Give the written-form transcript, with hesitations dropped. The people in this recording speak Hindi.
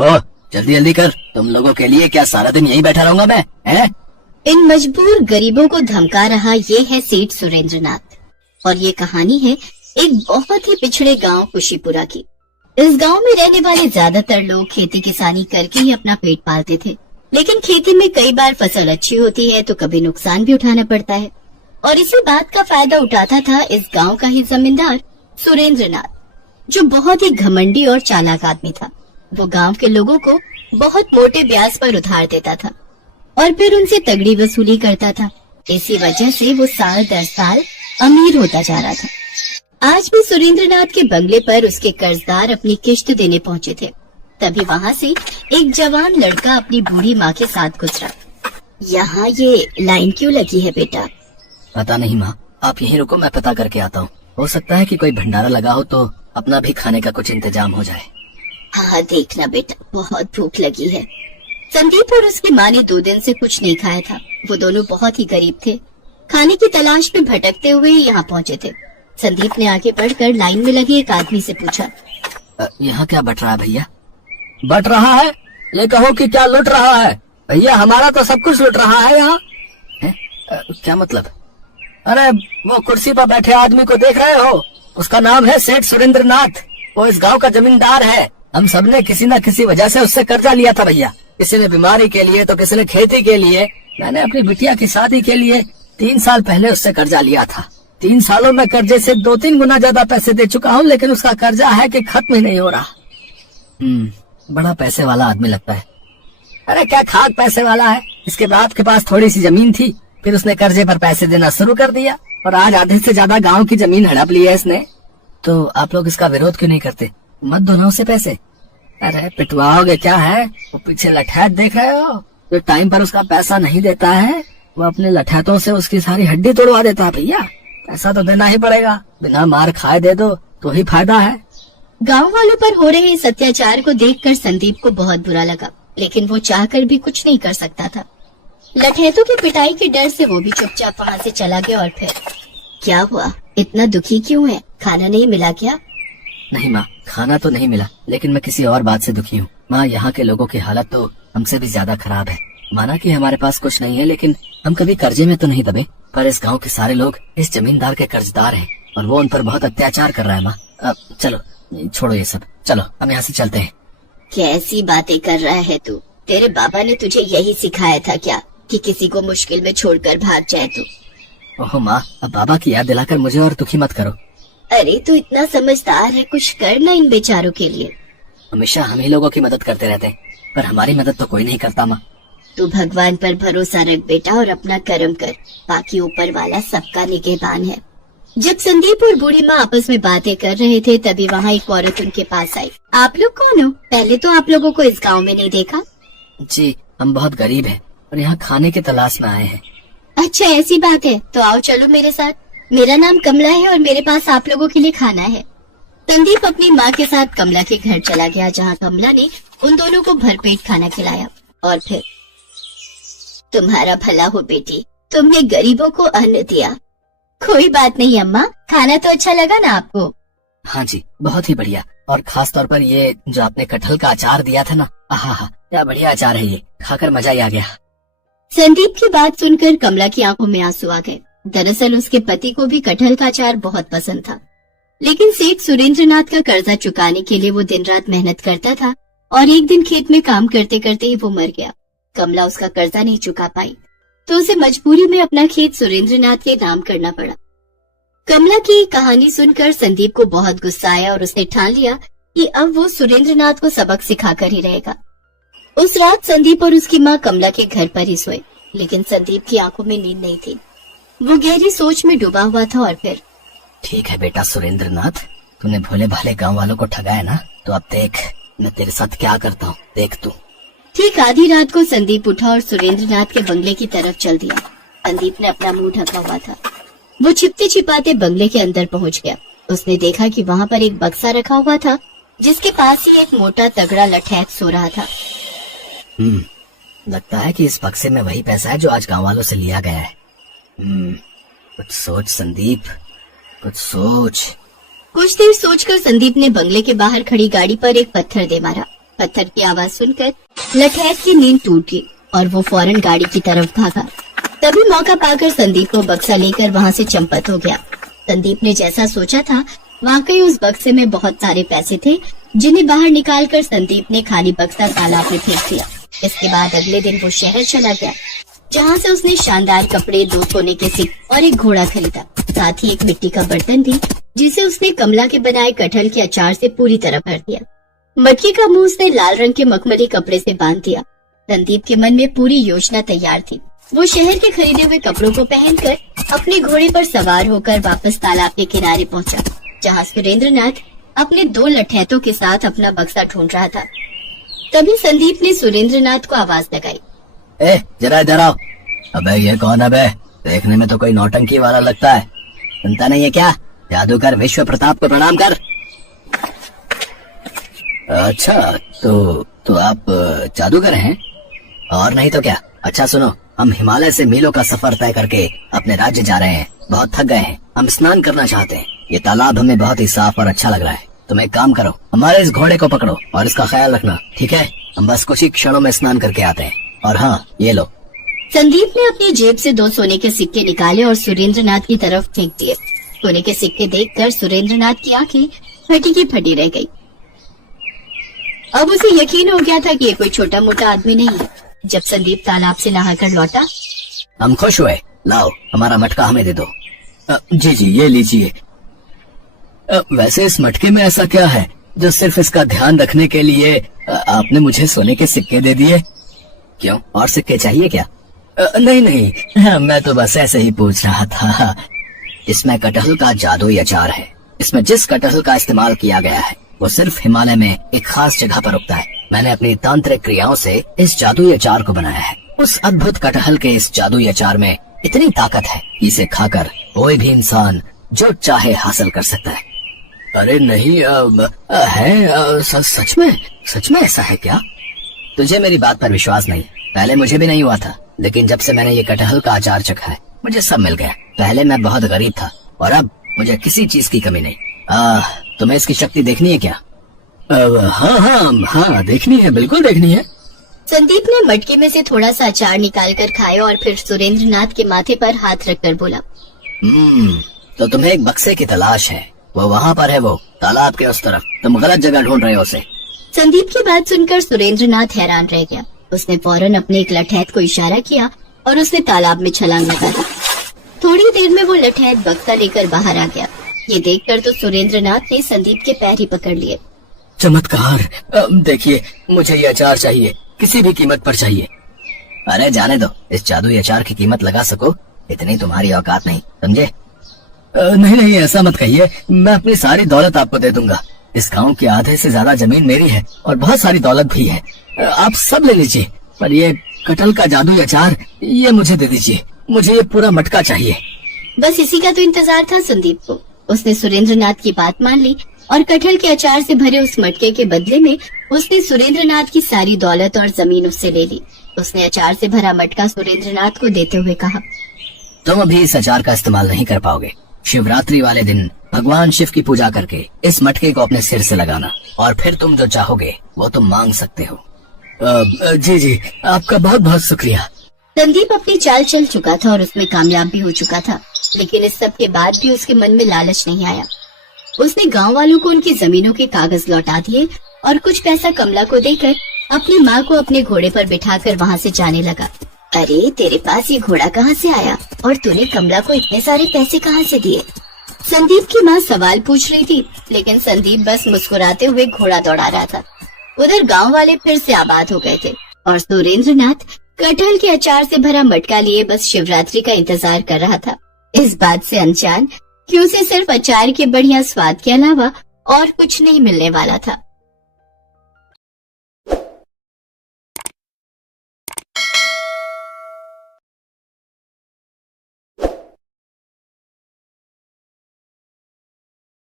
ओह, जल्दी जल्दी कर, तुम लोगों के लिए क्या सारा दिन यहीं बैठा रहूंगा मैं, हैं? इन मजबूर गरीबों को धमका रहा ये है सेठ सुरेंद्रनाथ। और ये कहानी है एक बहुत ही पिछड़े गांव खुशीपुरा की। इस गांव में रहने वाले ज्यादातर लोग खेती किसानी करके ही अपना पेट पालते थे, लेकिन खेती में कई बार फसल अच्छी होती है तो कभी नुकसान भी उठाना पड़ता है। और इसी बात का फायदा उठाता था इस गांव का ही जमींदार सुरेंद्रनाथ, जो बहुत ही घमंडी और चालाक आदमी था। वो गांव के लोगों को बहुत मोटे ब्याज पर उधार देता था और फिर उनसे तगड़ी वसूली करता था। इसी वजह से वो साल दर साल अमीर होता जा रहा था। आज भी सुरेंद्रनाथ के बंगले पर उसके कर्जदार अपनी किश्त देने पहुंचे थे। तभी वहाँ से एक जवान लड़का अपनी बूढ़ी माँ के साथ गुजरा। यहाँ ये लाइन क्यों लगी है बेटा? पता नहीं माँ, आप यहीं रुको, मैं पता करके आता हूँ। हो सकता है कि कोई भंडारा लगा हो तो अपना भी खाने का कुछ इंतजाम हो जाए। हाँ देखना बेटा, बहुत भूख लगी है। संदीप और उसकी माँ ने 2 दिन से कुछ नहीं खाया था। वो दोनों बहुत ही गरीब थे। खाने की तलाश में भटकते हुए यहाँ पहुँचे थे। संदीप ने आगे बढ़कर लाइन में लगे एक आदमी से पूछा, यहाँ क्या बट रहा है भैया? बट रहा है? ये कहो कि क्या लुट रहा है? भैया हमारा तो सब कुछ लुट रहा है यहाँ। क्या मतलब? अरे वो कुर्सी पर बैठे आदमी को देख रहे हो? उसका नाम है सेठ सुरेंद्रनाथ। वो इस गांव का जमींदार है। हम सबने किसी न किसी वजह से उससे कर्जा लिया था भैया। किसी ने बीमारी के लिए तो किसी ने खेती के लिए। मैंने अपनी बिटिया की शादी के लिए 3 साल पहले उससे कर्जा लिया था। 3 सालों में कर्जे से 2-3 गुना ज्यादा पैसे दे चुका हूँ, लेकिन उसका कर्जा है कि खत्म ही नहीं हो रहा। बड़ा पैसे वाला आदमी लगता है। अरे क्या खाक पैसे वाला है। इसके बाप के पास थोड़ी सी जमीन थी, फिर उसने कर्जे पर पैसे देना शुरू कर दिया और आज आधे से ज्यादा गांव की जमीन हड़प ली है इसने। तो आप लोग इसका विरोध क्यों नहीं करते? मत दो ना उसे पैसे। अरे पिटवाओगे क्या है? वो पीछे लठैत देख रहे हो? जो टाइम पर उसका पैसा नहीं देता है वो अपने लठैतों से उसकी सारी हड्डी तोड़वा देता है। भैया पैसा तो देना ही पड़ेगा, बिना मार खाए दे दो तो ही फायदा है। गांव वालों पर हो रहे इस अत्याचार को देखकर संदीप को बहुत बुरा लगा, लेकिन वो चाहकर भी कुछ नहीं कर सकता था। लठैतों की पिटाई के डर से वो भी चुपचाप वहाँ से चला गया। और फिर क्या हुआ? इतना दुखी क्यों है? खाना नहीं मिला क्या? नहीं माँ, खाना तो नहीं मिला, लेकिन मैं किसी और बात से दुखी हूँ। माँ, यहाँ के लोगों की हालत तो हमसे भी ज्यादा खराब है। माना कि हमारे पास कुछ नहीं है, लेकिन हम कभी कर्जे में तो नहीं दबे। पर इस गांव के सारे लोग इस जमींदार के कर्जदार हैं और वो उन पर बहुत अत्याचार कर रहा है। माँ अब चलो छोड़ो ये सब, चलो हम यहाँ से चलते हैं। कैसी बातें कर रहा है तू? तेरे बाबा ने तुझे यही सिखाया था क्या कि किसी को मुश्किल में छोड़कर भाग जाए तू? ओहो माँ, अब बाबा की याद दिलाकर मुझे और दुखी मत करो। अरे तू इतना समझदार है, कुछ कर ना इन बेचारों के लिए। हमेशा हम ही लोगों की मदद करते रहते हैं, पर हमारी मदद तो कोई नहीं करता माँ। तू भगवान पर भरोसा रख बेटा और अपना कर्म कर, बाकी ऊपर वाला सबका निगहबान है। जब संदीप और बूढ़ी माँ आपस में बातें कर रहे थे तभी वहाँ एक औरत उनके पास आई। आप लोग कौन हो? पहले तो आप लोगों को इस गाँव में नहीं देखा। जी हम बहुत गरीब हैं और यहाँ खाने की तलाश में आए हैं। अच्छा ऐसी बात है, तो आओ चलो मेरे साथ। मेरा नाम कमला है और मेरे पास आप लोगों के लिए खाना है। संदीप अपनी माँ के साथ कमला के घर चला गया, जहाँ कमला ने उन दोनों को भरपेट खाना खिलाया। और फिर, तुम्हारा भला हो बेटी, तुमने गरीबों को अन्न दिया। कोई बात नहीं अम्मा, खाना तो अच्छा लगा ना आपको? हाँ जी, बहुत ही बढ़िया। और खास तौर पर ये जो आपने कटहल का अचार दिया था ना, आहा, क्या बढ़िया अचार है ये, खाकर मजा ही आ गया। संदीप की बात सुनकर कमला की आंखों में आंसू आ गए। दरअसल उसके पति को भी कटहल का अचार बहुत पसंद था, लेकिन सेठ सुरेंद्रनाथ का कर्जा चुकाने के लिए वो दिन रात मेहनत करता था और एक दिन खेत में काम करते करते ही वो मर गया। कमला उसका कर्जा नहीं चुका पाई तो उसे मजबूरी में अपना खेत सुरेंद्रनाथ के नाम करना पड़ा। कमला की कहानी सुनकर संदीप को बहुत गुस्सा आया और उसने ठान लिया कि अब वो सुरेंद्रनाथ को सबक सिखाकर ही रहेगा। उस रात संदीप और उसकी माँ कमला के घर पर ही सोए, लेकिन संदीप की आंखों में नींद नहीं थी। वो गहरी सोच में डूबा हुआ था। और फिर, ठीक है बेटा सुरेंद्रनाथ, तूने भोले भाले गांव वालों को ठगाया ना, तो अब देख मैं तेरे साथ क्या करता हूँ, देख तू। ठीक आधी रात को संदीप उठा और सुरेंद्रनाथ के बंगले की तरफ चल दिया। संदीप ने अपना मुंह ढका हुआ था। वो छिपते छिपाते बंगले के अंदर पहुंच गया। उसने देखा कि वहाँ पर एक बक्सा रखा हुआ था, जिसके पास ही एक मोटा तगड़ा लठैत सो रहा था। लगता है कि इस बक्से में वही पैसा है जो आज गांव वालों से लिया गया है। कुछ सोच संदीप, कुछ सोच। कुछ देर सोचकर संदीप ने बंगले के बाहर खड़ी गाड़ी पर एक पत्थर दे मारा। पत्थर की आवाज सुनकर लठैत की नींद टूट गई और वो फौरन गाड़ी की तरफ भागा। तभी मौका पाकर संदीप को बक्सा लेकर वहाँ से चंपत हो गया। संदीप ने जैसा सोचा था वाकई उस बक्से में बहुत सारे पैसे थे, जिन्हें बाहर निकालकर संदीप ने खाली बक्सा तालाब में फेंक दिया। इसके बाद अगले दिन वो शहर चला गया, जहाँ से उसने शानदार कपड़े, 2 सोने के सिक्के और एक घोड़ा खरीदा, साथ ही एक मिट्टी का बर्तन भी, जिसे उसने कमला के बनाए कटहल के अचार से पूरी तरह भर दिया। मटकी का मुंह उसने लाल रंग के मखमली कपड़े से बांध दिया। संदीप के मन में पूरी योजना तैयार थी। वो शहर के खरीदे हुए कपड़ों को पहनकर अपने घोड़े पर सवार होकर वापस तालाब के किनारे पहुंचा, जहां सुरेंद्र नाथ अपने 2 लठैतों के साथ अपना बक्सा ढूंढ रहा था। तभी संदीप ने सुरेंद्र नाथ को आवाज लगाई, जरा इधर आओ। अबे ये कौन है बे? देखने में तो कोई नौटंकी वाला लगता है। सुनता नहीं है क्या? जादूगर विश्व प्रताप को प्रणाम कर। अच्छा, तो आप जादूगर हैं? और नहीं तो क्या। अच्छा सुनो, हम हिमालय से मीलों का सफर तय करके अपने राज्य जा रहे हैं। बहुत थक गए हैं, हम स्नान करना चाहते हैं। ये तालाब हमें बहुत ही साफ और अच्छा लग रहा है। तुम एक काम करो, हमारे इस घोड़े को पकड़ो और इसका ख्याल रखना, ठीक है? हम बस कुछ ही क्षणों में स्नान करके आते हैं। और हाँ, ये लो। संदीप ने अपनी जेब से 2 सोने के सिक्के निकाले और सुरेंद्र नाथ की तरफ फेंक दिए। सोने के सिक्के देखकर सुरेंद्र नाथ की आंखें फटी की फटी रह गई। अब उसे यकीन हो गया था कि ये कोई छोटा मोटा आदमी नहीं है। जब संदीप तालाब से नहाकर लौटा, हम खुश हुए। लाओ, हमारा मटका हमें दे दो। जी जी, ये लीजिए। वैसे इस मटके में ऐसा क्या है जो सिर्फ इसका ध्यान रखने के लिए आपने मुझे सोने के सिक्के दे दिए? क्यों, और सिक्के चाहिए क्या? नहीं नहीं, मैं तो बस ऐसे ही पूछ रहा था। इसमें कटहल का जादुई अचार है। इसमें जिस कटहल का इस्तेमाल किया गया है वो सिर्फ हिमालय में एक खास जगह पर उगता है। मैंने अपनी तांत्रिक क्रियाओं से इस जादुई अचार को बनाया है। उस अद्भुत कटहल के इस जादुई अचार में इतनी ताकत है, इसे खाकर कोई भी इंसान जो चाहे हासिल कर सकता है। अरे नहीं, सच में ऐसा है क्या? तुझे मेरी बात पर विश्वास नहीं? पहले मुझे भी नहीं हुआ था, लेकिन जब से मैंने ये कटहल का अचार चखा है मुझे सब मिल गया। पहले मैं बहुत गरीब था और अब मुझे किसी चीज की कमी नहीं। तुम्हें इसकी शक्ति देखनी है क्या? हाँ, देखनी है, बिल्कुल देखनी है। संदीप ने मटके में से थोड़ा सा अचार निकाल कर खाया और फिर सुरेंद्र नाथ के माथे पर हाथ रखकर बोला, तो तुम्हें एक बक्से की तलाश है। वो वहाँ पर है, वो तालाब के उस तरफ। तुम गलत जगह ढूंढ रहे हो उसे। संदीप की बात सुनकर सुरेंद्र नाथ हैरान रह गया। उसने फौरन अपने एक लठैत को इशारा किया और उसने तालाब में छलांग लगा दी। थोड़ी देर में वो लठैत बक्सा लेकर बाहर आ गया। ये देखकर तो सुरेंद्र नाथ ने संदीप के पैर ही पकड़ लिए। चमत्कार! देखिए, मुझे ये अचार चाहिए, किसी भी कीमत पर चाहिए। अरे जाने दो, इस जादुई अचार की कीमत लगा सको इतनी तुम्हारी औकात नहीं, समझे? नहीं, ऐसा मत कहिए। मैं अपनी सारी दौलत आपको दे दूंगा। इस गांव के आधे से ज्यादा जमीन मेरी है और बहुत सारी दौलत भी है। आप सब ले लीजिए, पर ये कटहल का जादुई अचार ये मुझे दे दीजिए। मुझे ये पूरा मटका चाहिए। बस इसी का तो इंतजार था संदीप को। उसने सुरेंद्र नाथ की बात मान ली और कटहल के अचार से भरे उस मटके के बदले में उसने सुरेंद्र नाथ की सारी दौलत और जमीन उससे ले ली। उसने अचार से भरा मटका सुरेंद्र नाथ को देते हुए कहा, तुम अभी इस अचार का इस्तेमाल नहीं कर पाओगे। शिवरात्रि वाले दिन भगवान शिव की पूजा करके इस मटके को अपने सिर से लगाना और फिर तुम जो चाहोगे वो तुम मांग सकते हो। जी, आपका बहुत बहुत शुक्रिया। संदीप अपनी चाल चल चुका था और उसमें कामयाब भी हो चुका था, लेकिन इस सब के बाद भी उसके मन में लालच नहीं आया। उसने गांव वालों को उनकी जमीनों के कागज लौटा दिए और कुछ पैसा कमला को देकर अपनी माँ को अपने घोड़े पर बिठाकर वहाँ से जाने लगा। अरे, तेरे पास ये घोड़ा कहाँ से आया और तूने कमला को इतने सारे पैसे कहाँ से दिए? संदीप की माँ सवाल पूछ रही थी, लेकिन संदीप बस मुस्कुराते हुए घोड़ा दौड़ा रहा था। उधर गांव वाले फिर से आबाद हो गए थे और सुरेंद्र नाथ कटहल के अचार से भरा मटका लिए बस शिवरात्रि का इंतजार कर रहा था, इस बात से अनजान कि उसे सिर्फ अचार के बढ़िया स्वाद के अलावा और कुछ नहीं मिलने वाला था।